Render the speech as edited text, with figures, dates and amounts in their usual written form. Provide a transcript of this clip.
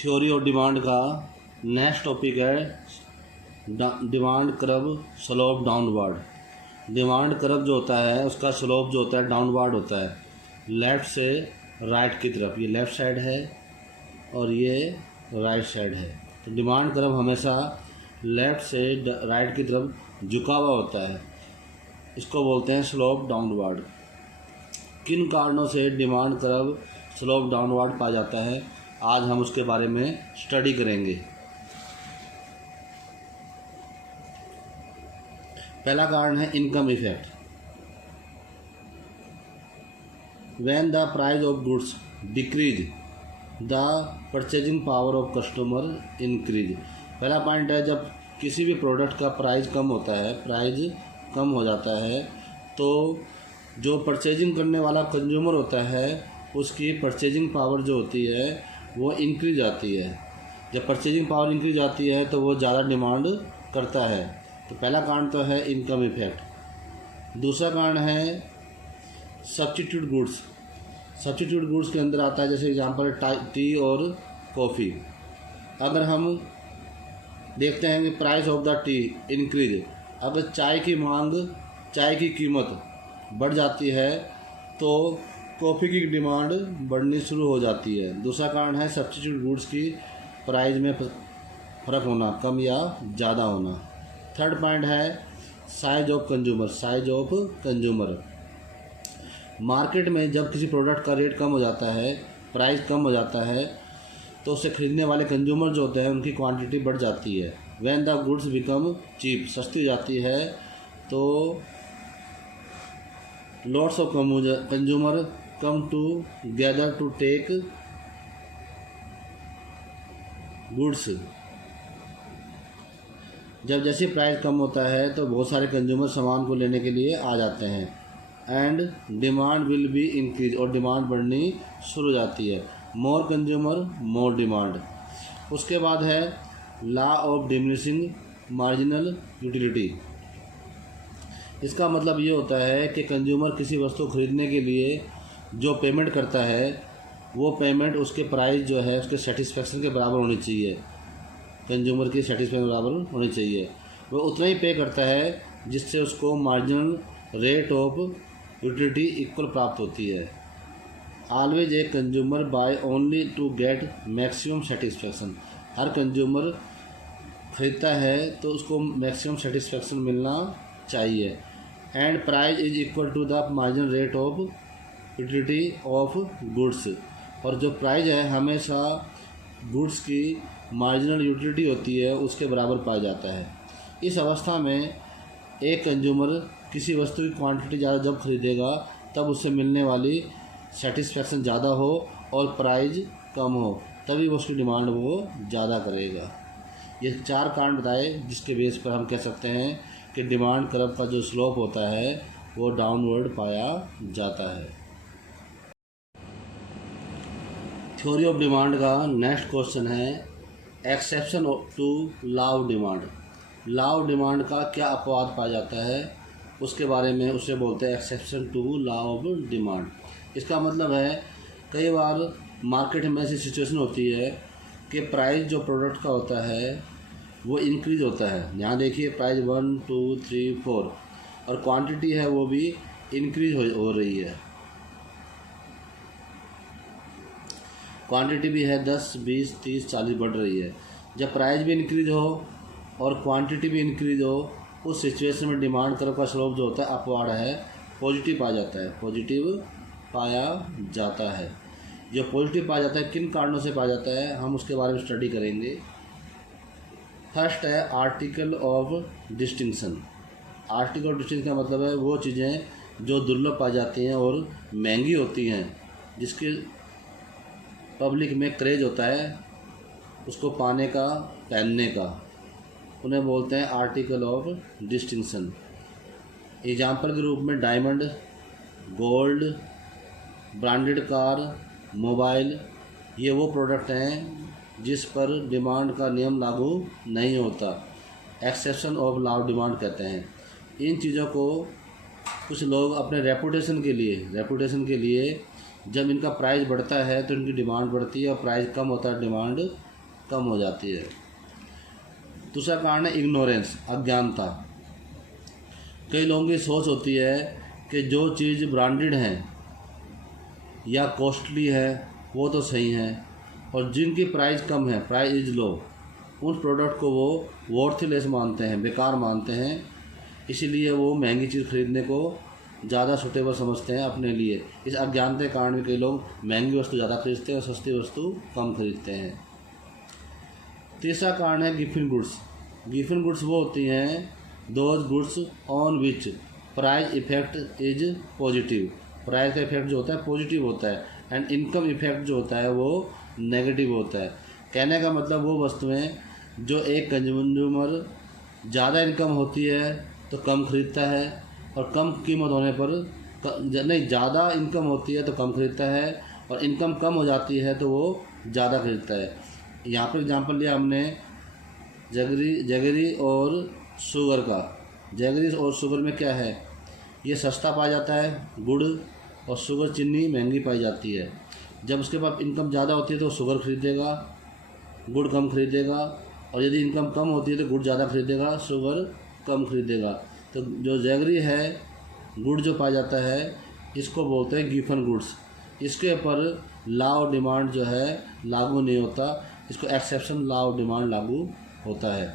Theory of demand का next topic है demand curve slope downward. Demand curve जो होता है उसका स्लोप जो होता है डाउनवर्ड होता है लेफ़्ट से राइट की तरफ। ये लेफ़्ट साइड है और ये राइट साइड है। तो डिमांड कर्व हमेशा लेफ़्ट से राइट की तरफ झुका हुआ होता है, इसको बोलते हैं स्लोप डाउनवर्ड। किन कारणों से डिमांड कर्व स्लोप डाउनवर्ड पाया जाता है, आज हम उसके बारे में स्टडी करेंगे। पहला कारण है income effect. When the price of goods decrease the purchasing power of customer increase. पहला पॉइंट है, जब किसी भी प्रोडक्ट का प्राइस कम होता है, प्राइस कम हो जाता है, तो जो परचेजिंग करने वाला कंज्यूमर होता है उसकी परचेजिंग पावर जो होती है वो इंक्रीज आती है। जब परचेजिंग पावर इंक्रीज आती है तो वो ज़्यादा डिमांड करता है। तो पहला कारण तो है इनकम इफेक्ट। दूसरा कारण है सब्स्टिट्यूट गुड्स। सब्स्टिट्यूट गुड्स के अंदर आता है जैसे एग्जांपल टी और कॉफ़ी। अगर हम देखते हैं कि price of the T increase, अगर चाय की कीमत बढ़ जाती है तो कॉफ़ी की डिमांड बढ़नी शुरू हो जाती है। दूसरा कारण है सब्स्टिट्यूट गुड्स की प्राइस में फ़र्क होना, कम या ज़्यादा होना। थर्ड पॉइंट है size of consumer. Size of consumer, market में जब किसी प्रोडक्ट का रेट कम हो जाता है, प्राइस कम हो जाता है, तो उसे खरीदने वाले कंज्यूमर जो होते हैं उनकी क्वांटिटी बढ़ जाती है। When the goods become cheap, सस्ती हो जाती है, तो lots of consumer come together to take goods. जब जैसे प्राइस कम होता है तो बहुत सारे कंज्यूमर सामान को लेने के लिए आ जाते हैं and demand will be increase, और डिमांड बढ़नी शुरू हो जाती है। मोर कंज्यूमर मोर डिमांड। उसके बाद है law of diminishing marginal utility. इसका मतलब ये होता है कि कंज्यूमर किसी वस्तु खरीदने के लिए जो पेमेंट करता है वो पेमेंट उसके प्राइस जो है उसके सेटिस्फेक्शन के बराबर होनी चाहिए। कंज्यूमर की सेटिस्फेक्शन बराबर होनी चाहिए। वो उतना ही पे करता है जिससे उसको marginal rate of utility equal प्राप्त होती है। Always a consumer buy only to get maximum satisfaction. हर कंज्यूमर खरीदता है तो उसको मैक्सिमम सेटिस्फेक्शन मिलना चाहिए। And price is equal to the marginal rate of utility of goods. और जो प्राइस है हमेशा गुड्स की मार्जिनल यूटिलिटी होती है उसके बराबर पाया जाता है। इस अवस्था में एक कंज्यूमर किसी वस्तु की क्वांटिटी ज़्यादा जब खरीदेगा तब उससे मिलने वाली सेटिस्फेक्शन ज़्यादा हो और प्राइस कम हो, तभी वो उसकी डिमांड वो ज़्यादा करेगा। ये चार कारण बताए जिसके बेस पर हम कह सकते हैं कि डिमांड कर्व का जो स्लोप होता है वो डाउनवर्ड पाया जाता है। थ्योरी ऑफ डिमांड का नेक्स्ट क्वेश्चन है exception to law of demand. Law of demand का क्या अपवाद पाया जाता है उसके बारे में उसे बोलते हैं exception to law of demand. इसका मतलब है कई बार मार्केट में ऐसी सिचुएशन होती है कि प्राइस जो प्रोडक्ट का होता है वो इंक्रीज़ होता है। यहाँ देखिए प्राइस 1 2 3 4 और क्वांटिटी है वो भी इंक्रीज हो रही है। क्वांटिटी भी है 10 20 30 40 बढ़ रही है। जब प्राइस भी इंक्रीज हो और क्वांटिटी भी इंक्रीज हो, उस सिचुएशन में डिमांड कर्व का स्लोप जो होता है अपवार्ड है, पॉजिटिव पाया जाता है। पॉजिटिव पाया जाता है। जो पॉजिटिव पाया जाता है किन कारणों से पाया जाता है हम उसके बारे में स्टडी करेंगे। फर्स्ट है article of distinction. Article of distinction का मतलब है वो चीज़ें जो दुर्लभ पाई जाती हैं और महंगी होती हैं, जिसके पब्लिक में क्रेज होता है उसको पाने का, पहनने का, उन्हें बोलते हैं आर्टिकल ऑफ डिस्टिंक्शन। एग्जाम्पल के रूप में diamond, gold, branded car, mobile, ये वो प्रोडक्ट हैं जिस पर डिमांड का नियम लागू नहीं होता। Exception of law of demand कहते हैं। इन चीज़ों को कुछ लोग अपने रेपुटेशन के लिए जब इनका प्राइस बढ़ता है तो इनकी डिमांड बढ़ती है और प्राइस कम होता है डिमांड कम हो जाती है। दूसरा कारण है इग्नोरेंस, अज्ञानता। कई लोगों की सोच होती है कि जो चीज़ ब्रांडेड है या कॉस्टली है वो तो सही है, और जिनकी प्राइस कम है, प्राइस इज लो, उन प्रोडक्ट को वो वर्थलेस मानते हैं, बेकार मानते हैं। इसीलिए वो महंगी चीज़ खरीदने को ज़्यादा सूटेबल समझते हैं अपने लिए। इस अज्ञानता के कारण भी कई लोग महंगी वस्तु ज़्यादा खरीदते हैं और सस्ती वस्तु कम खरीदते हैं। तीसरा कारण है गिफ्ट गुड्स। गिफ्ट गुड्स वो होती हैं those goods on which price effect is positive. Price का इफेक्ट जो होता है पॉजिटिव होता है, एंड इनकम इफेक्ट जो होता है वो नेगेटिव होता है। कहने का मतलब वो वस्तुएं जो एक कंज्यूमर ज़्यादा इनकम होती है तो कम खरीदता है, और कम कीमत होने पर नहीं, ज़्यादा इनकम होती है तो कम खरीदता है, और इनकम कम हो जाती है तो वो ज़्यादा खरीदता है। यहाँ पर एग्जांपल लिया हमने जगरी और शुगर का। जगरी और शुगर में क्या है, ये सस्ता पाया जाता है गुड़, और शुगर चीनी महंगी पाई जाती है। जब उसके पास इनकम ज़्यादा होती है तो शुगर खरीदेगा, गुड़ कम खरीदेगा, और यदि इनकम कम होती है तो गुड़ ज़्यादा खरीदेगा, शुगर कम खरीदेगा। तो जो जैगरी है, गुड़ जो पाया जाता है, इसको बोलते हैं गिफन गुड्स। इसके ऊपर लॉ ऑफ डिमांड जो है लागू नहीं होता, इसको एक्सेप्शन लॉ ऑफ डिमांड लागू होता है।